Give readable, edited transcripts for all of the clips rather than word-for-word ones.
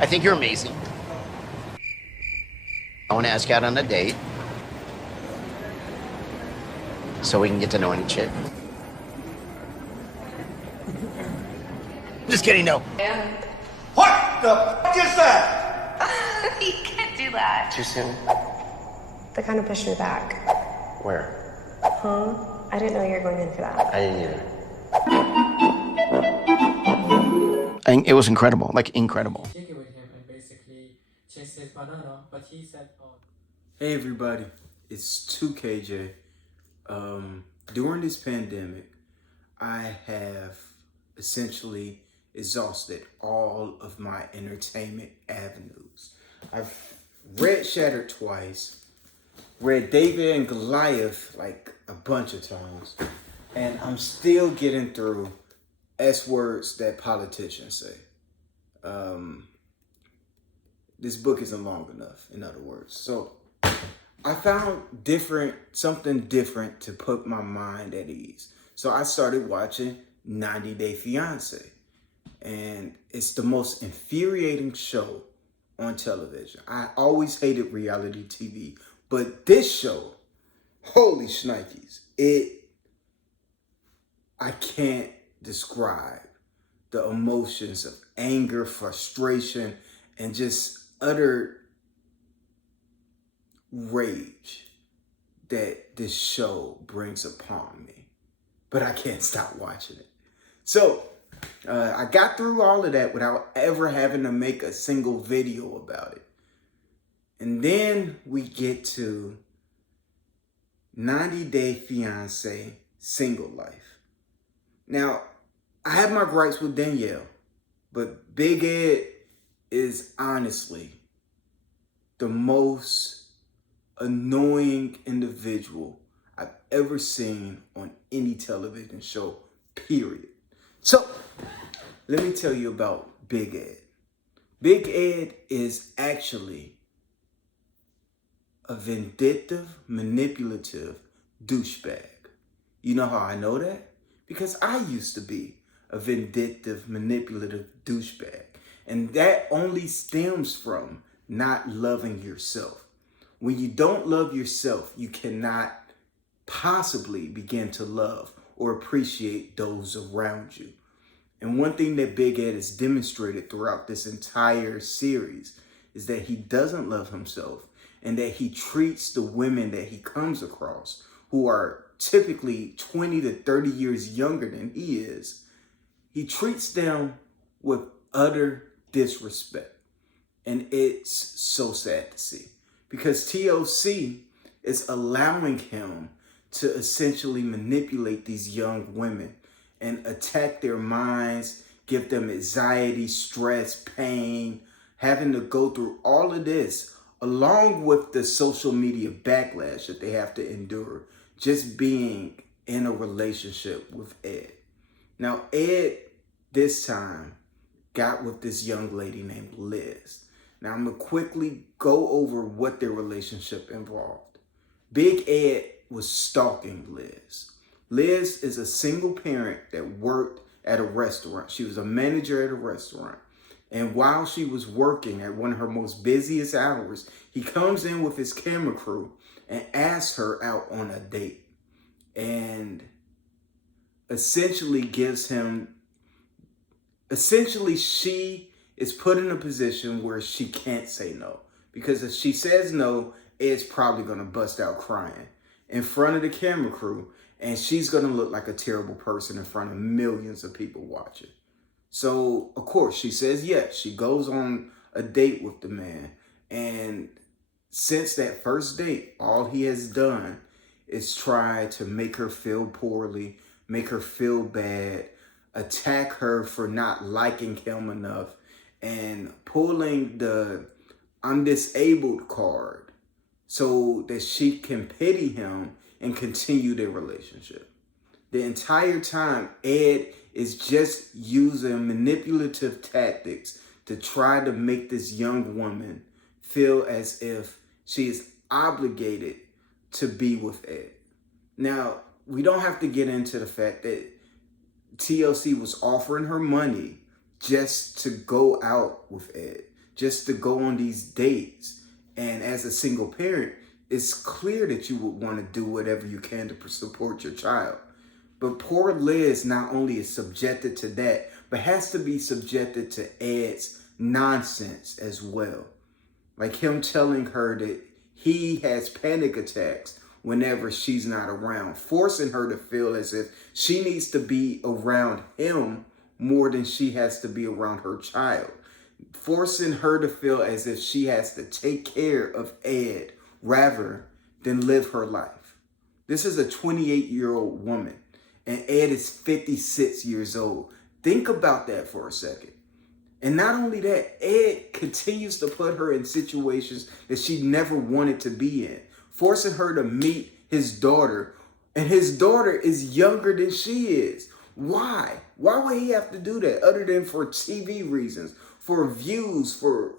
I think you're amazing. I want to ask you out on a date so we can get to know each other. Just kidding, no. Yeah. What the f*** is that? You can't do that. Too soon? They kind of pushed me back. Where? Huh? I didn't know you were going in for that. I didn't either. It was incredible, like incredible. Kick it with him and basically chased his banana, but he said, "Oh." Hey everybody, it's 2KJ. During this pandemic, I have essentially exhausted all of my entertainment avenues. I've read Shattered twice, read David and Goliath like a bunch of times, and I'm still getting through S words that politicians say. This book isn't long enough, in other words. So I found something different to put my mind at ease. So I started watching 90 Day Fiance. And it's the most infuriating show on television. I always hated reality TV, but this show, holy shnikes, I can't describe the emotions of anger, frustration, and just utter rage that this show brings upon me. But I can't stop watching it. So I got through all of that without ever having to make a single video about it. And then we get to 90 Day Fiance Single Life. Now, I have my gripes with Danielle, but Big Ed is honestly the most annoying individual I've ever seen on any television show, period. So, let me tell you about Big Ed. Big Ed is actually a vindictive, manipulative douchebag. You know how I know that? Because I used to be a vindictive, manipulative douchebag. And that only stems from not loving yourself. When you don't love yourself, you cannot possibly begin to love or appreciate those around you. And one thing that Big Ed has demonstrated throughout this entire series is that he doesn't love himself and that he treats the women that he comes across, who are typically 20 to 30 years younger than he is, he treats them with utter disrespect. And it's so sad to see, because TOC is allowing him to essentially manipulate these young women and attack their minds, give them anxiety, stress, pain, having to go through all of this, along with the social media backlash that they have to endure just being in a relationship with Ed. Now, Ed, this time, got with this young lady named Liz. Now, I'm going to quickly go over what their relationship involved. Big Ed was stalking Liz. Liz is a single parent that worked at a restaurant. She was a manager at a restaurant. And while she was working at one of her most busiest hours, he comes in with his camera crew and asks her out on a date. And essentially she is put in a position where she can't say no. Because if she says no, Ed's probably going to bust out crying in front of the camera crew. And she's going to look like a terrible person in front of millions of people watching. So, of course, she says yes. She goes on a date with the man. And since that first date, all he has done is try to make her feel poorly, make her feel bad, attack her for not liking him enough, and pulling the "I'm disabled" card so that she can pity him and continue their relationship. The entire time, Ed is just using manipulative tactics to try to make this young woman feel as if she is obligated to be with Ed. Now, we don't have to get into the fact that TLC was offering her money just to go out with Ed, just to go on these dates. And as a single parent, it's clear that you would want to do whatever you can to support your child. But poor Liz not only is subjected to that, but has to be subjected to Ed's nonsense as well. Like him telling her that he has panic attacks whenever she's not around, forcing her to feel as if she needs to be around him more than she has to be around her child, forcing her to feel as if she has to take care of Ed rather than live her life. This is a 28-year-old woman, and Ed is 56 years old. Think about that for a second. And not only that, Ed continues to put her in situations that she never wanted to be in, forcing her to meet his daughter, and his daughter is younger than she is. Why? Why would he have to do that other than for TV reasons, for views, for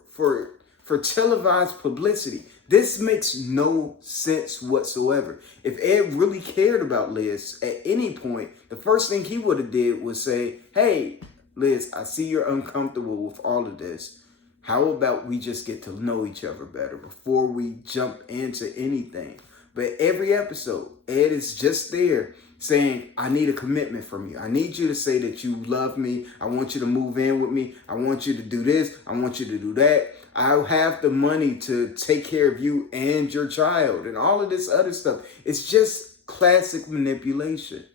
televised publicity? This makes no sense whatsoever. If Ed really cared about Liz at any point, the first thing he would have did was say, hey, Liz, I see you're uncomfortable with all of this. How about we just get to know each other better before we jump into anything? But every episode, Ed is just there saying, I need a commitment from you. I need you to say that you love me. I want you to move in with me. I want you to do this. I want you to do that. I have the money to take care of you and your child and all of this other stuff. It's just classic manipulation.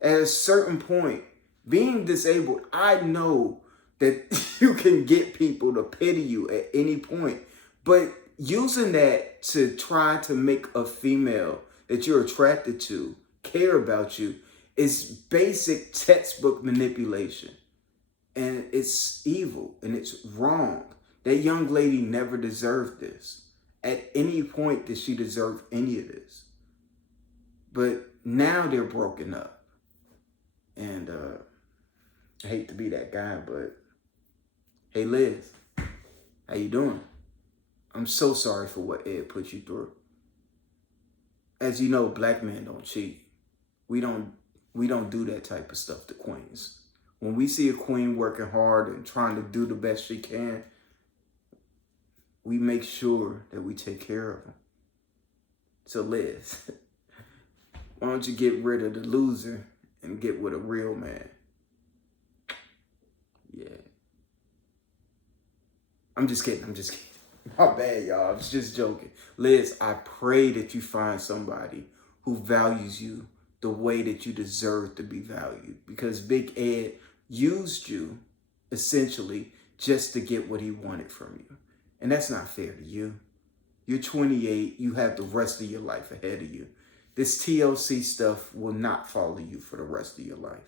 At a certain point, being disabled, I know that you can get people to pity you at any point, but using that to try to make a female that you're attracted to care about you is basic textbook manipulation. And it's evil and it's wrong. That young lady never deserved this. At any point did she deserve any of this. But now they're broken up. And I hate to be that guy, but hey, Liz, how you doing? I'm so sorry for what Ed put you through. As you know, black men don't cheat. We don't do that type of stuff to queens. When we see a queen working hard and trying to do the best she can, we make sure that we take care of them. So Liz, why don't you get rid of the loser and get with a real man? Yeah. I'm just kidding. My bad, y'all. I was just joking. Liz, I pray that you find somebody who values you the way that you deserve to be valued. Because Big Ed used you, essentially, just to get what he wanted from you. And that's not fair to you. You're 28. You have the rest of your life ahead of you. This TLC stuff will not follow you for the rest of your life.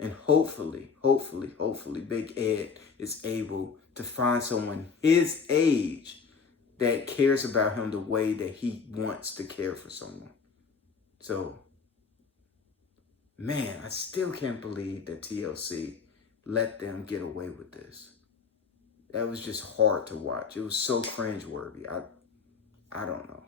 And hopefully, Big Ed is able to find someone his age that cares about him the way that he wants to care for someone. So, man, I still can't believe that TLC let them get away with this. That was just hard to watch. It was so cringeworthy. I don't know.